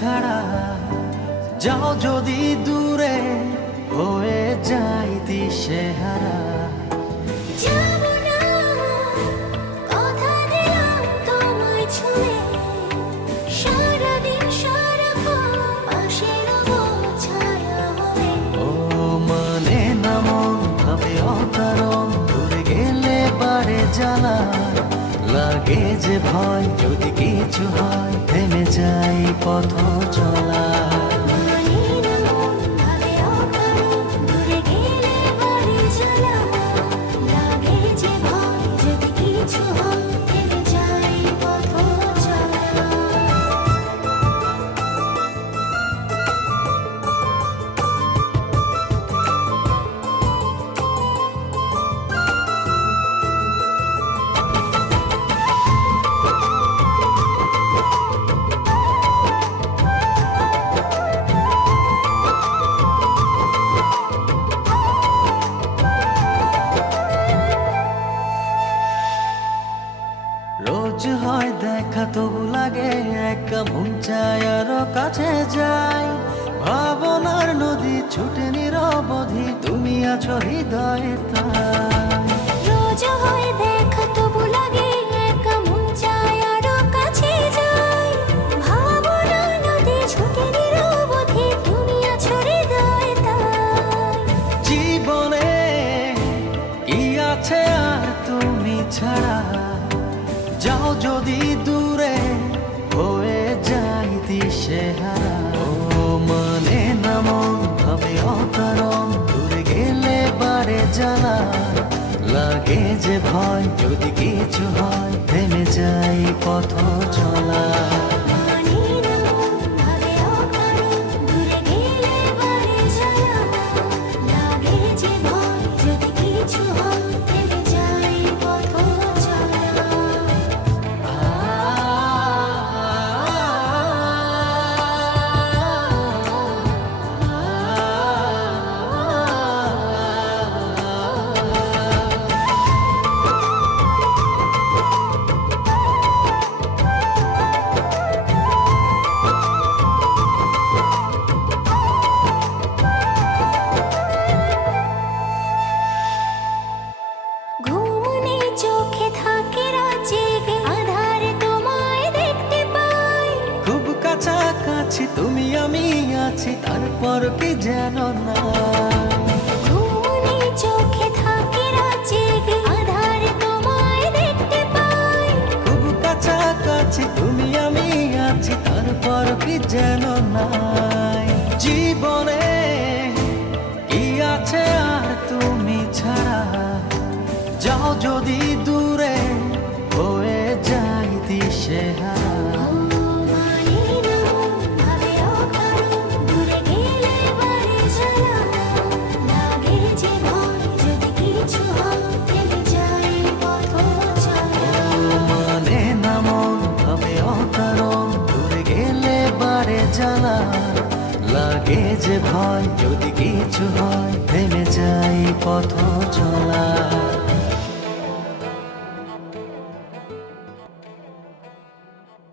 ছাড়া যাও যদি দূরে হয়ে যাই দিশেহারা। যাবো না, কথা দিলাম তোমায় ছুঁয়ে, সারাদিন সারাক্ষণ পাশে রবো ছায়া হয়ে। ও মানে না মন ভাবে অকারণ, দূরে গেলে বাড়ে জ্বালা, লাগে যে ভয় যদি কিছু হয় থেমে যাই পথ চলা। মানে না মন ভাবে অকারণ, দূরে গেলে বাড়ে জ্বালা, লাগে যে ভয় যদি কিছু হয় থেমে যাই পথ চলা। রোজ হয় দেখা তবু লাগে একা, মন চায় আরো কাছে যাই, ভাবনার নদী ছুটে নিরবধি, তুমি আছো হৃদয়ে তাই। রোজ হয় দেখা তবু লাগে একা, মন চায় আরো কাছে যাই, ভাবনা নদী ছুটে নিরবধি, তুমি আছো হৃদয়ে তাই। জীবনে কি আছে আর তুমি ছাড়া, যাও যদি দূরে হয়ে যাই দিশেহারা। ও মানে না মন ভাবে অকারণ, দূরে গেলে বাড়ে জ্বালা, লাগে যে ভয় যদি কিছু হয় থেমে যাই পথ চলা। মানে না মন ভাবে অকারণ, দূরে গেলে বাড়ে জ্বালা, লাগে যে ভয় যদি কিছু হয় থেমে যাই পথ চলা। ঘুম নেই চোখে থাকে রাত জেগে, আঁধারে তোমায় দেখতে পাই। খুব কাছাকাছি তুমি আমি আছি, তারপর কি যেন না। ঘুম নেই চোখে থাকে রাত জেগে, আঁধারে তোমায় দেখতে পাই। খুব কাছাকাছি তুমি আমি আছি, তারপর কি যেন নাই। জীবনে কি আছে আর তুমি ছাড়া, যাও যদি দূরে হয়ে যাই দিশেহারা। মানে না মন ভাবে অকারণ, দূরে গেলে বাড়ে জ্বালা, লাগে যে ভয় যদি কিছু হয় থেমে যাই পথ চলা। মানে না মন ভাবে অকারণ, দূরে গেলে বাড়ে জ্বালা, লাগে যে ভয় যদি কিছু হয় থেমে যাই পথ চলা।